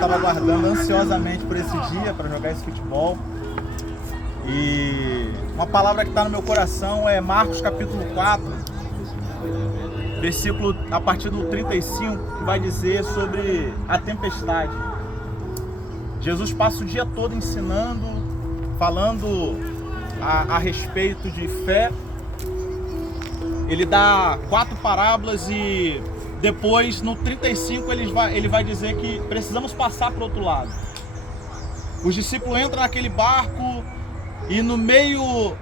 estava aguardando ansiosamente por esse dia, para jogar esse futebol. E uma palavra que está no meu coração é Marcos capítulo 4, versículo a partir do 35, que vai dizer sobre a tempestade. Jesus passa o dia todo ensinando, falando a respeito de fé. Ele dá 4 parábolas e depois no 35 ele vai dizer que precisamos passar para o outro lado. Os discípulos entram naquele barco e no meio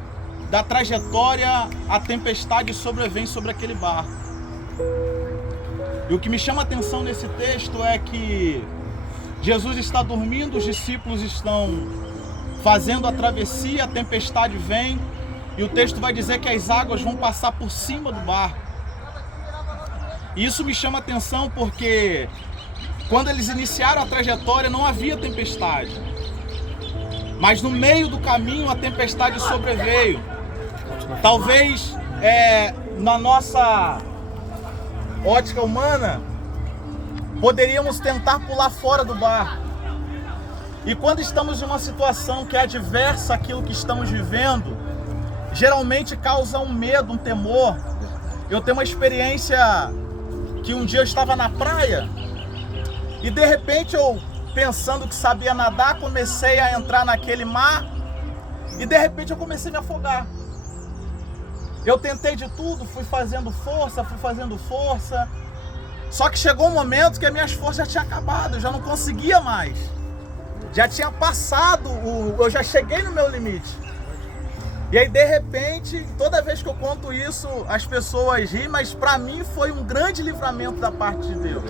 da trajetória a tempestade sobrevém sobre aquele barco. E o que me chama a atenção nesse texto é que Jesus está dormindo, os discípulos estão fazendo a travessia, a tempestade vem e o texto vai dizer que as águas vão passar por cima do barco. E isso me chama a atenção porque quando eles iniciaram a trajetória não havia tempestade. Mas no meio do caminho a tempestade sobreveio. Talvez na nossa ótica humana poderíamos tentar pular fora do barco. E quando estamos em uma situação que é adversa àquilo que estamos vivendo, geralmente causa um medo, um temor. Eu tenho uma experiência que um dia eu estava na praia e de repente eu, pensando que sabia nadar, comecei a entrar naquele mar e de repente eu comecei a me afogar. Eu tentei de tudo, fui fazendo força, só que chegou um momento que as minhas forças já tinham acabado, eu já não conseguia mais. Já tinha passado, eu já cheguei no meu limite. E aí de repente, toda vez que eu conto isso, as pessoas riem, mas para mim foi um grande livramento da parte de Deus.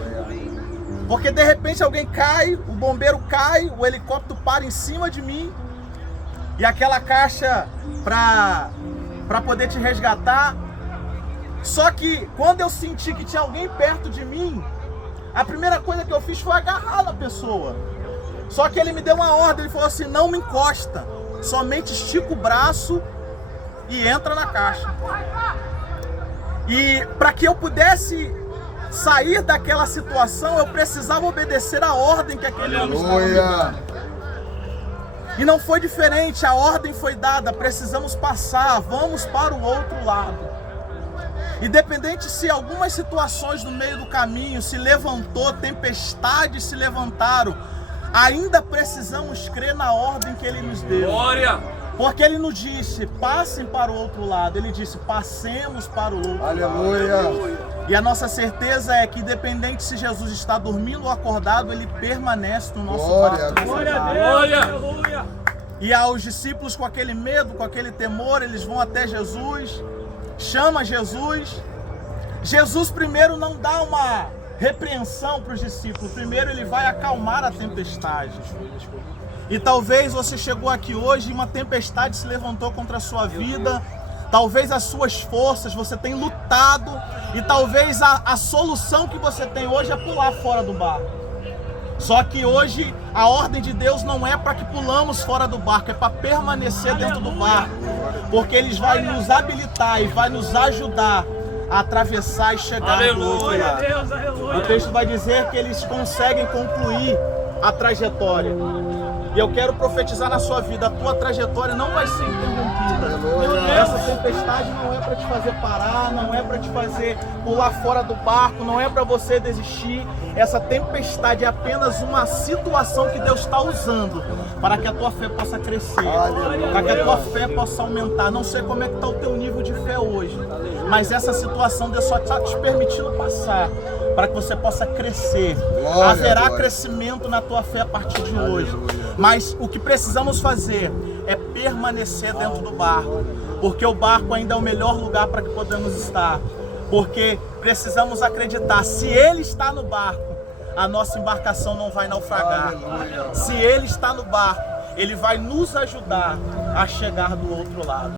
Porque de repente alguém cai, o bombeiro cai, o helicóptero para em cima de mim e aquela caixa para poder te resgatar. Só que quando eu senti que tinha alguém perto de mim, a primeira coisa que eu fiz foi agarrar na pessoa. Só que ele me deu uma ordem, ele falou assim: não me encosta, somente estica o braço e entra na caixa. E para que eu pudesse sair daquela situação, eu precisava obedecer a ordem que aquele homem estava me dando. E não foi diferente, a ordem foi dada, precisamos passar, vamos para o outro lado. Independente se algumas situações no meio do caminho se levantou, tempestades se levantaram, ainda precisamos crer na ordem que Ele nos deu. Glória! Porque Ele nos disse, passem para o outro lado. Ele disse, passemos para o outro lado. Aleluia! E a nossa certeza é que independente se Jesus está dormindo ou acordado, Ele permanece no nosso barco. Glória a Deus! Aleluia! E aos discípulos com aquele medo, com aquele temor, eles vão até Jesus, chama Jesus. Jesus primeiro não dá uma repreensão para os discípulos, primeiro ele vai acalmar a tempestade. E talvez você chegou aqui hoje e uma tempestade se levantou contra a sua vida, talvez as suas forças, você tem lutado, e talvez a solução que você tem hoje é pular fora do barco. Só que hoje a ordem de Deus não é para que pulamos fora do barco, é para permanecer dentro do barco, porque Ele vai nos habilitar e vai nos ajudar a atravessar e chegar do outro lado. Deus, aleluia. O texto vai dizer que eles conseguem concluir a trajetória. E eu quero profetizar na sua vida, a tua trajetória não vai ser interrompida. Essa tempestade não é para te fazer parar, não é para te fazer pular fora do barco, não é para você desistir. Essa tempestade é apenas uma situação que Deus está usando para que a tua fé possa crescer, para que a tua fé possa aumentar. Não sei como é que está o teu nível de fé hoje, mas essa situação Deus só está te permitindo passar para que você possa crescer. Haverá crescimento na tua fé a partir de hoje. Mas o que precisamos fazer é permanecer dentro do barco, porque o barco ainda é o melhor lugar para que podemos estar. Porque precisamos acreditar, se Ele está no barco, a nossa embarcação não vai naufragar. Se Ele está no barco, Ele vai nos ajudar a chegar do outro lado.